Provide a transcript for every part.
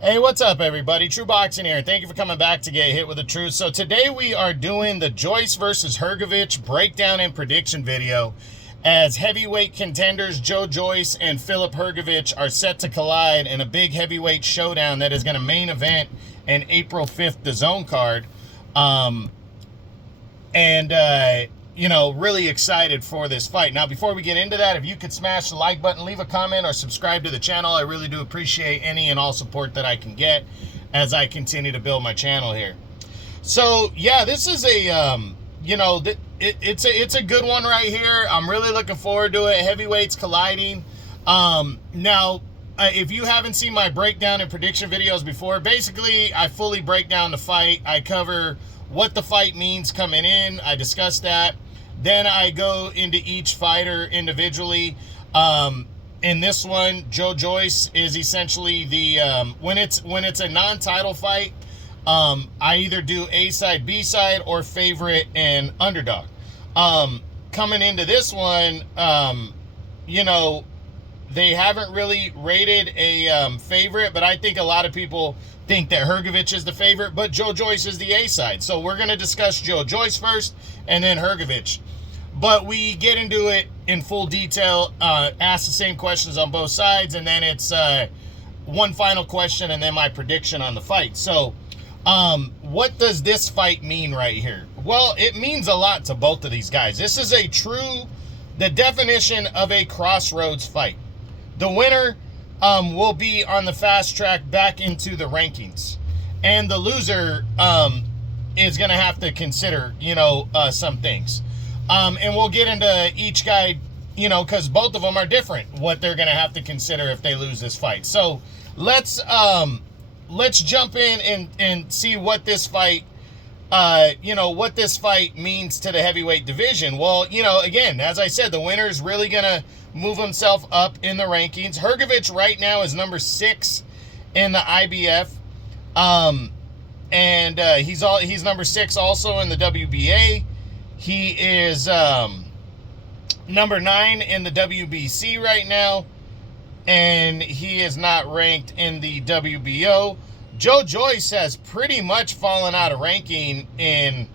Hey, what's up, everybody? True Boxing here. Thank you for coming back to Get Hit with the Truth. So today we are doing the Joyce versus Hrgovic breakdown and prediction video, as heavyweight contenders Joyce and Filip Hrgovic are set to collide in a big heavyweight showdown that is going to main event in April 5th, the DAZN card. Really excited for this fight. Now, before we get into that, if you could smash the like button, leave a comment, or subscribe to the channel, I really do appreciate any and all support that I can get as I continue to build my channel here. So, yeah, this is it's a good one right here. I'm really looking forward to it. Heavyweights colliding. If you haven't seen my breakdown and prediction videos before, basically, I fully break down the fight. I cover what the fight means coming in. I discuss that. Then I go into each fighter individually. In this one, Joyce is essentially the when it's a non-title fight, I either do A side, B side, or favorite and underdog. Coming into this one, they haven't really rated a favorite, but I think a lot of people think that Hrgovic is the favorite, but Joyce is the A side. So we're going to discuss Joyce first and then Hrgovic. But we get into it in full detail, ask the same questions on both sides, and then it's one final question and then my prediction on the fight. So what does this fight mean right here? Well, it means a lot to both of these guys. This is the definition of a crossroads fight. The winner will be on the fast track back into the rankings, and the loser is going to have to consider, some things. And we'll get into each guy, because both of them are different, what they're going to have to consider if they lose this fight. So let's jump in and see what this fight, means to the heavyweight division. Well, again, as I said, the winner is really going to move himself up in the rankings. Hrgovic right now is number 6 in the IBF. He's number 6 also in the WBA. He is number 9 in the WBC right now, and he is not ranked in the WBO. Joyce has pretty much fallen out of ranking in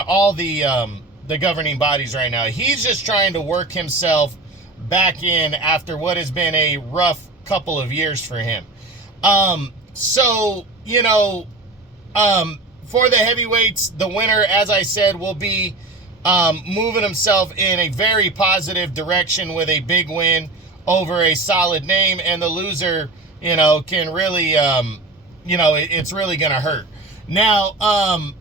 all the governing bodies right now. He's just trying to work himself back in after what has been a rough couple of years for him. For the heavyweights, the winner, as I said, will be moving himself in a very positive direction with a big win over a solid name, and the loser, can really, it's really going to hurt. Now,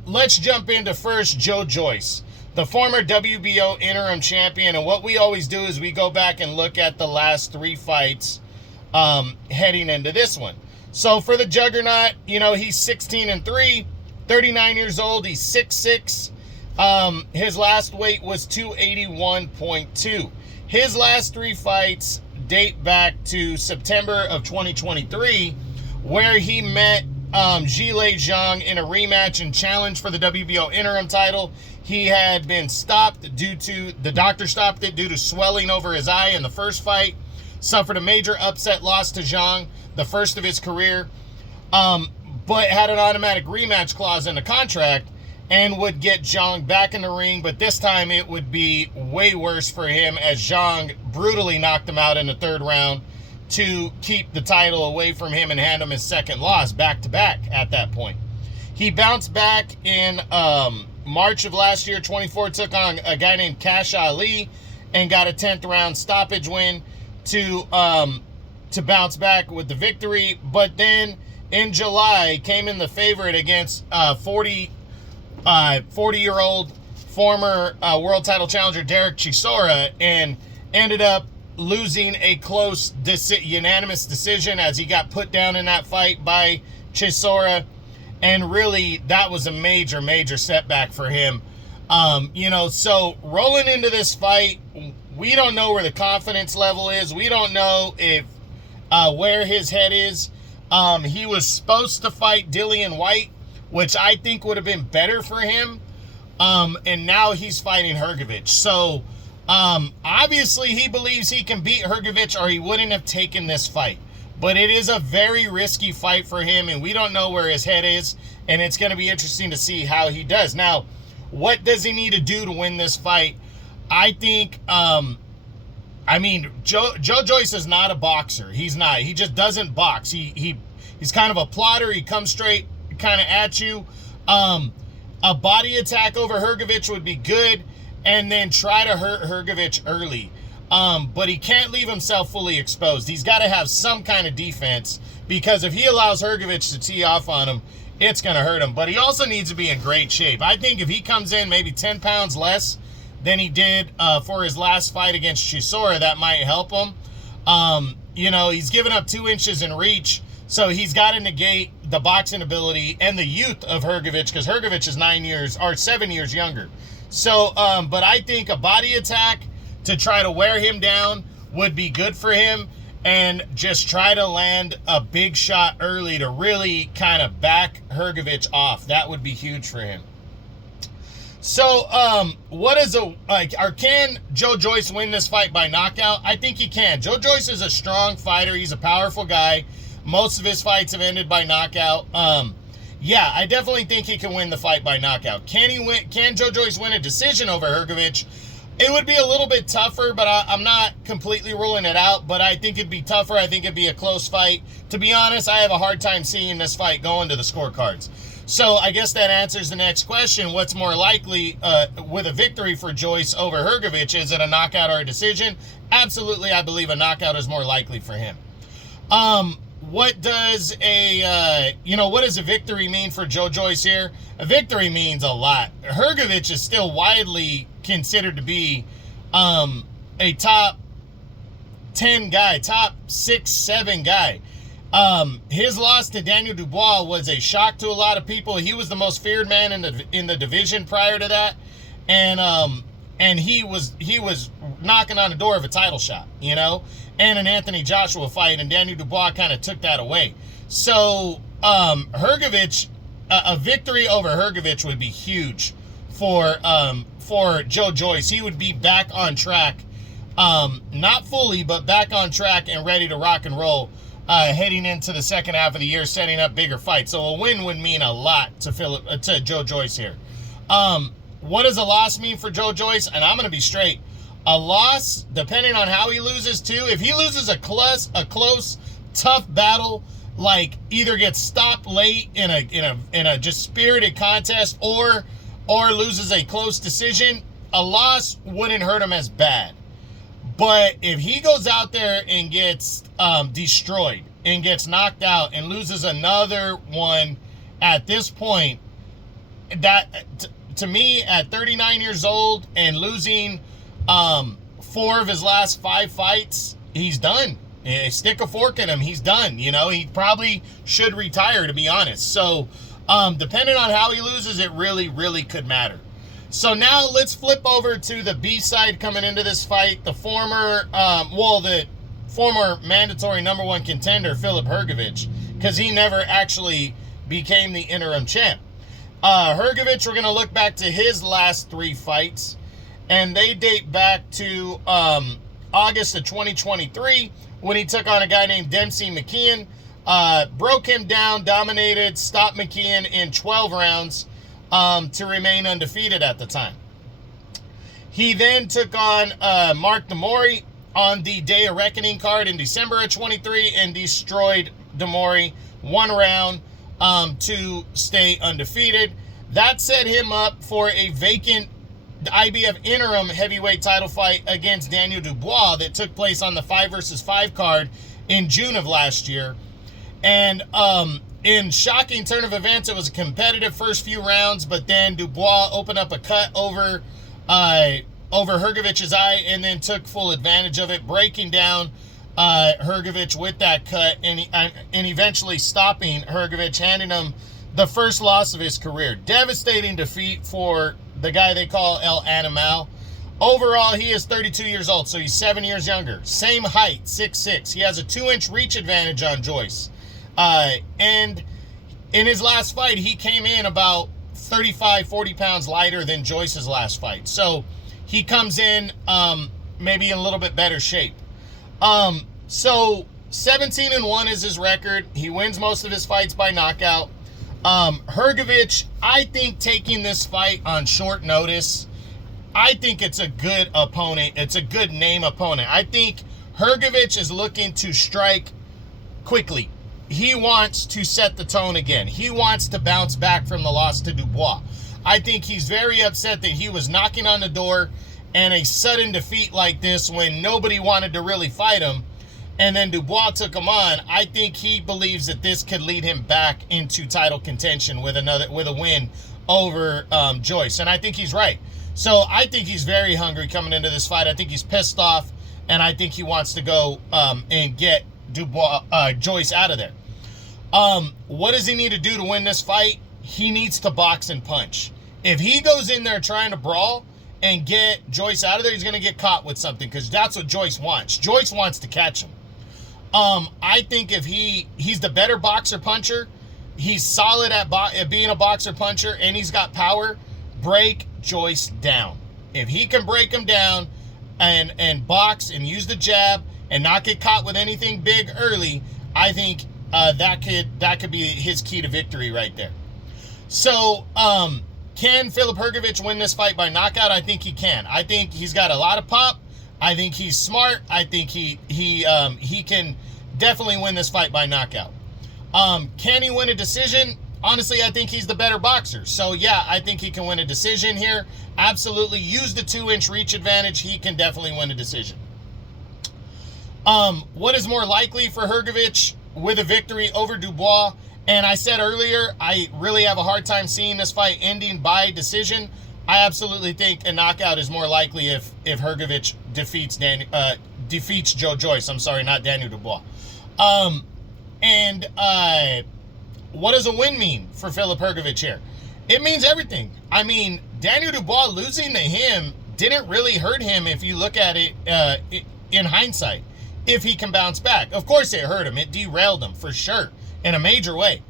let's jump into first Joyce, the former WBO interim champion, and what we always do is we go back and look at the last 3 fights heading into this one. So for the Juggernaut, he's 16-3, 39 years old, he's 6'6". His last weight was 281.2. His last 3 fights date back to September of 2023, where he met Zhilei Zhang in a rematch and challenge for the WBO interim title. He had been stopped the doctor stopped it due to swelling over his eye in the first fight. Suffered a major upset loss to Zhang, the first of his career, but had an automatic rematch clause in the contract and would get Zhang back in the ring, but this time it would be way worse for him, as Zhang brutally knocked him out in the 3rd round to keep the title away from him and hand him his 2nd loss back-to-back at that point. He bounced back in March of last year, 24, took on a guy named Cash Ali and got a 10th round stoppage win to bounce back with the victory. But then in July came in the favorite against 40-year-old former world title challenger Derek Chisora, and ended up losing a close unanimous decision as he got put down in that fight by Chisora. And really, that was a major setback for him. So rolling into this fight, we don't know where the confidence level is. We don't know if where his head is. He was supposed to fight Dillian White, which I think would have been better for him. And now he's fighting Hrgovic. So obviously he believes he can beat Hrgovic, or he wouldn't have taken this fight. but it is a very risky fight for him, and we don't know where his head is, and it's going to be interesting to see how he does. Now, what does he need to do to win this fight? I think, Joe Joyce is not a boxer. He's not. He just doesn't box. He's kind of a plotter. He comes straight kind of at you. A body attack over Hrgovic would be good, and then try to hurt Hrgovic early. But he can't leave himself fully exposed. He's got to have some kind of defense, because if he allows Hrgovic to tee off on him, it's going to hurt him. But he also needs to be in great shape. I think if he comes in maybe 10 pounds less than he did for his last fight against Chisora, that might help him. He's given up 2 inches in reach, so he's got to negate the boxing ability and the youth of Hrgovic, because Hrgovic is 7 years younger. So, but I think a body attack to try to wear him down would be good for him, and just try to land a big shot early to really kind of back Hrgovic off. That would be huge for him. So, can Joe Joyce win this fight by knockout? I think he can. Joe Joyce is a strong fighter. He's a powerful guy. Most of his fights have ended by knockout. Yeah, I definitely think he can win the fight by knockout. Can Joe Joyce win a decision over Hrgovic? It would be a little bit tougher, but I'm not completely ruling it out. But I think it'd be tougher. I think it'd be a close fight. To be honest, I have a hard time seeing this fight going to the scorecards. So I guess that answers the next question. What's more likely with a victory for Joyce over Hrgovic? Is it a knockout or a decision? Absolutely, I believe a knockout is more likely for him. What does a victory mean for Joe Joyce here? A victory means a lot. Hrgovic is still widely considered to be a top 10 guy, top 6, 7 guy. His loss to Daniel Dubois was a shock to a lot of people. He was the most feared man in the division prior to that, and he was knocking on the door of a title shot, and an Anthony Joshua fight, and Daniel Dubois kind of took that away. So Hrgovic, a victory over Hrgovic would be huge for Joe Joyce. He would be back on track, not fully, but back on track and ready to rock and roll. Heading into the second half of the year, setting up bigger fights. So a win would mean a lot to Joe Joyce here. What does a loss mean for Joe Joyce? And I'm going to be straight. A loss, depending on how he loses too, if he loses a close, tough battle, like either gets stopped late in a just spirited contest, or loses a close decision, a loss wouldn't hurt him as bad. But if he goes out there and gets destroyed and gets knocked out and loses another one at this point, that to me, at 39 years old and losing 4 of his last 5 fights, he's done. Stick a fork in him, he's done. He probably should retire, to be honest. So depending on how he loses, it really, really could matter. So now let's flip over to the B side coming into this fight. The former mandatory number 1 contender, Filip Hrgovic, because he never actually became the interim champ. Hrgovic, we're going to look back to his last 3 fights, and they date back to August of 2023 when he took on a guy named Dempsey McKeon, broke him down, dominated, stopped McKeon in 12 rounds, to remain undefeated at the time. He then took on Mark Demori on the Day of Reckoning card in December of 23 and destroyed Demori 1 round to stay undefeated. That set him up for a vacant IBF interim heavyweight title fight against Daniel Dubois that took place on the 5 versus 5 card in June of last year. And in shocking turn of events, it was a competitive first few rounds, but then Dubois opened up a cut over Hrgovic's eye and then took full advantage of it, breaking down Hrgovic with that cut and eventually stopping Hrgovic, handing him the first loss of his career. Devastating defeat for the guy they call El Animal. Overall, he is 32 years old, so he's 7 years younger. Same height, 6'6". He has a 2-inch reach advantage on Joyce. And in his last fight, he came in about 35, 40 pounds lighter than Joyce's last fight. So he comes in maybe in a little bit better shape. So 17-1 is his record. He wins most of his fights by knockout. Hrgovic, I think taking this fight on short notice, I think it's a good opponent. It's a good name opponent. I think Hrgovic is looking to strike quickly. He wants to set the tone again. He wants to bounce back from the loss to Dubois. I think he's very upset that he was knocking on the door and a sudden defeat like this when nobody wanted to really fight him, and then Dubois took him on. I think he believes that this could lead him back into title contention with a win over Joyce, and I think he's right. So I think he's very hungry coming into this fight. I think he's pissed off, and I think he wants to go and get Joyce out of there. What does he need to do to win this fight? He needs to box and punch. If he goes in there trying to brawl and get Joyce out of there, he's going to get caught with something, because that's what Joyce wants. Joyce wants to catch him. I think if he's the better boxer puncher, he's solid at being a boxer puncher, and he's got power, break Joyce down. If he can break him down and box and use the jab and not get caught with anything big early, I think that could be his key to victory right there. So, can Filip Hrgovic win this fight by knockout? I think he can. I think he's got a lot of pop. I think he's smart. I think he can definitely win this fight by knockout. Can he win a decision? Honestly, I think he's the better boxer. So, yeah, I think he can win a decision here. Absolutely. Use the 2-inch reach advantage. He can definitely win a decision. What is more likely for Hrgovic with a victory over Dubois? And I said earlier, I really have a hard time seeing this fight ending by decision. I absolutely think a knockout is more likely if Hrgovic defeats Joe Joyce. I'm sorry, not Daniel Dubois. What does a win mean for Filip Hrgovic here? It means everything. I mean, Daniel Dubois losing to him didn't really hurt him if you look at it in hindsight. If he can bounce back. Of course it hurt him. It derailed him for sure in a major way.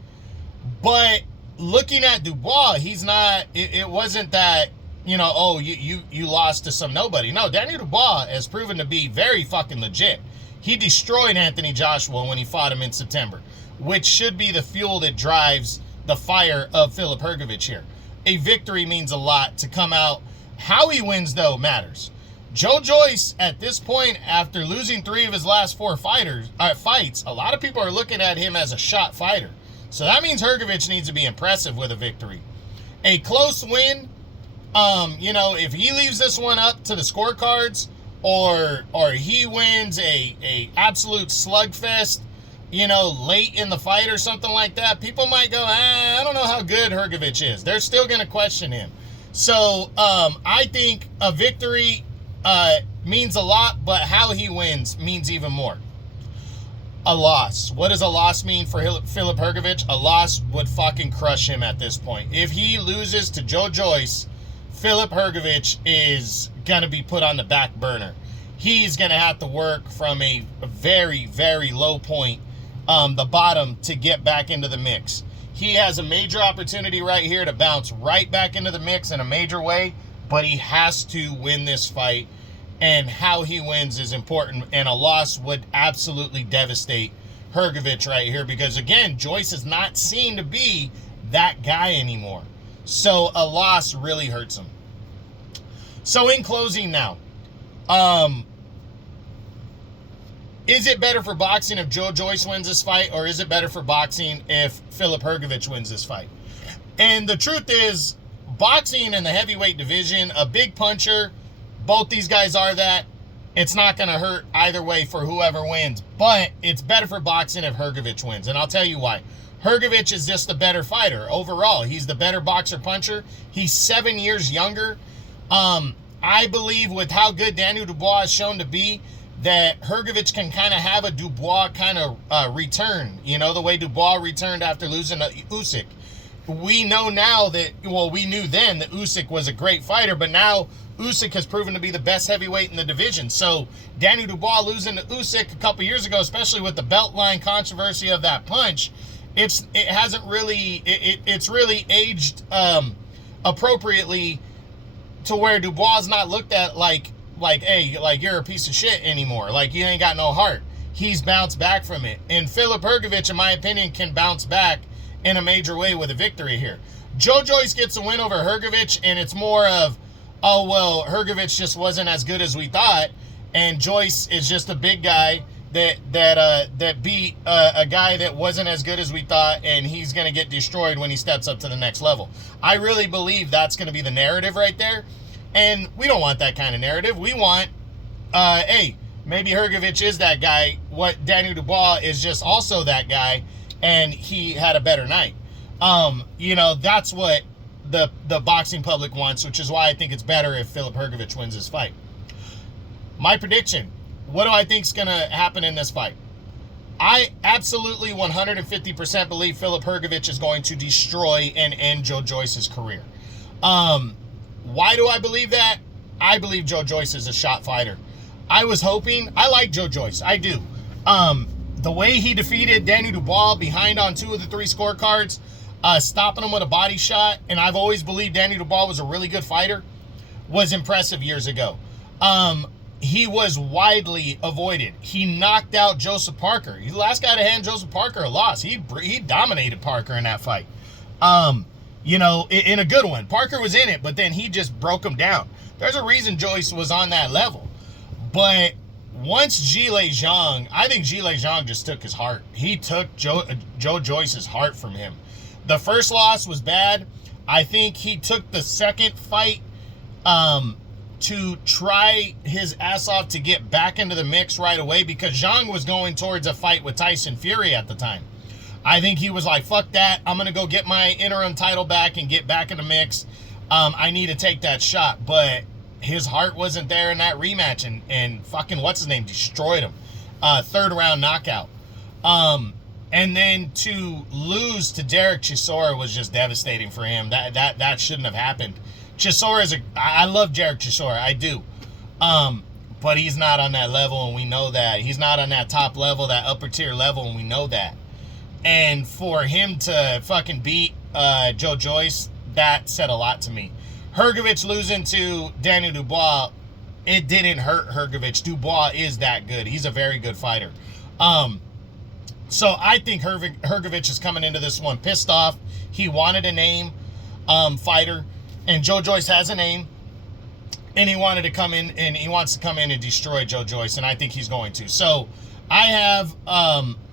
But looking at Dubois, he's not, it wasn't that, you lost to some nobody. No, Daniel Dubois has proven to be very fucking legit. He destroyed Anthony Joshua when he fought him in September, which should be the fuel that drives the fire of Filip Hrgovic here. A victory means a lot to come out. How he wins, though, matters. Joe Joyce, at this point, after losing 3 of his last 4 fights, a lot of people are looking at him as a shot fighter. So that means Hrgovic needs to be impressive with a victory. A close win, if he leaves this one up to the scorecards, or he wins a absolute slugfest, late in the fight or something like that, people might go, I don't know how good Hrgovic is. They're still going to question him. So I think a victory means a lot, but how he wins means even more. A loss. What does a loss mean for Filip Hrgovic? A loss would fucking crush him at this point. If he loses to Joe Joyce, Filip Hrgovic is going to be put on the back burner. He's going to have to work from a very, very low point, the bottom, to get back into the mix. He has a major opportunity right here to bounce right back into the mix in a major way, but he has to win this fight, and how he wins is important, and a loss would absolutely devastate Hrgovic right here, because, again, Joyce is not seen to be that guy anymore. So a loss really hurts him. So in closing now, is it better for boxing if Joe Joyce wins this fight, or is it better for boxing if Filip Hrgovic wins this fight? And the truth is, boxing in the heavyweight division, a big puncher, both these guys are that. It's not going to hurt either way for whoever wins, but it's better for boxing if Hrgovic wins, and I'll tell you why. Hrgovic is just a better fighter overall. He's the better boxer puncher. He's 7 years younger. I believe with how good Daniel Dubois has shown to be, that Hrgovic can kind of have a Dubois kind of return, the way Dubois returned after losing to Usyk. We know now that, we knew then that Usyk was a great fighter, but now Usyk has proven to be the best heavyweight in the division. So Daniel Dubois losing to Usyk a couple years ago, especially with the belt line controversy of that punch, it's really aged appropriately to where Dubois not looked at like, hey, like you're a piece of shit anymore. Like you ain't got no heart. he's bounced back from it. And Filip Hrgovic, in my opinion, can bounce back in a major way with a victory here. Joe Joyce gets a win over Hrgovic, and it's more of, oh, well, Hrgovic just wasn't as good as we thought, and Joyce is just a big guy that beat a guy that wasn't as good as we thought, and he's going to get destroyed when he steps up to the next level. I really believe that's going to be the narrative right there, and we don't want that kind of narrative. We want, hey, maybe Hrgovic is that guy. What Daniel Dubois is just also that guy, and he had a better night. You know, that's what the boxing public wants, which is why I think it's better if Filip Hrgovic wins this fight. My prediction, what do I think is going to happen in this fight? I absolutely 150% believe Filip Hrgovic is going to destroy and end Joe Joyce's career. Why do I believe that? I believe Joe Joyce is a shot fighter. I was hoping, I like Joe Joyce, I do. The way he defeated Daniel Dubois behind on 2 of the 3 scorecards, stopping him with a body shot, and I've always believed Daniel Dubois was a really good fighter, was impressive years ago. He was widely avoided. He knocked out Joseph Parker. He's the last guy to hand Joseph Parker a loss. He dominated Parker in that fight. You know, in a good one. Parker was in it, but then he just broke him down. There's a reason Joyce was on that level. But once Zhilei Zhang, I think Zhilei Zhang just took his heart. He took Joe Joyce's heart from him. The first loss was bad. I think he took the second fight to try his ass off to get back into the mix right away, because Zhang was going towards a fight with Tyson Fury at the time. I think he was like, fuck that. I'm going to go get my interim title back and get back in the mix. I need to take that shot. But his heart wasn't there in that rematch, and fucking what's his name destroyed him. 3rd round knockout. And then to lose to Derek Chisora was just devastating for him. That shouldn't have happened. Chisora I love Derek Chisora, I do. But he's not on that level, and we know that. He's not on that top level, that upper tier level, and we know that. And for him to fucking beat Joe Joyce, that said a lot to me. Hrgovic losing to Daniel Dubois, it didn't hurt Hrgovic. Dubois is that good. He's a very good fighter. So I think Hrgovic is coming into this one pissed off. He wanted a name fighter, and Joe Joyce has a name, and he wanted to come in, and he wants to come in and destroy Joe Joyce, and I think he's going to. So I have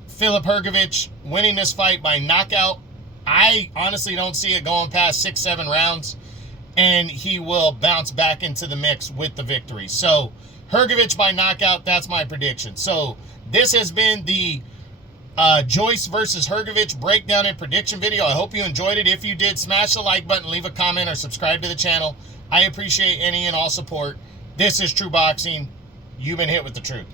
Filip Hrgovic winning this fight by knockout. I honestly don't see it going past 6-7 rounds, and he will bounce back into the mix with the victory. So Hrgovic by knockout, that's my prediction. So this has been the Joyce versus Hrgovic breakdown and prediction video. I hope you enjoyed it. If you did, smash the like button, leave a comment, or subscribe to the channel. I appreciate any and all support. This is True Boxing. You've been hit with the truth.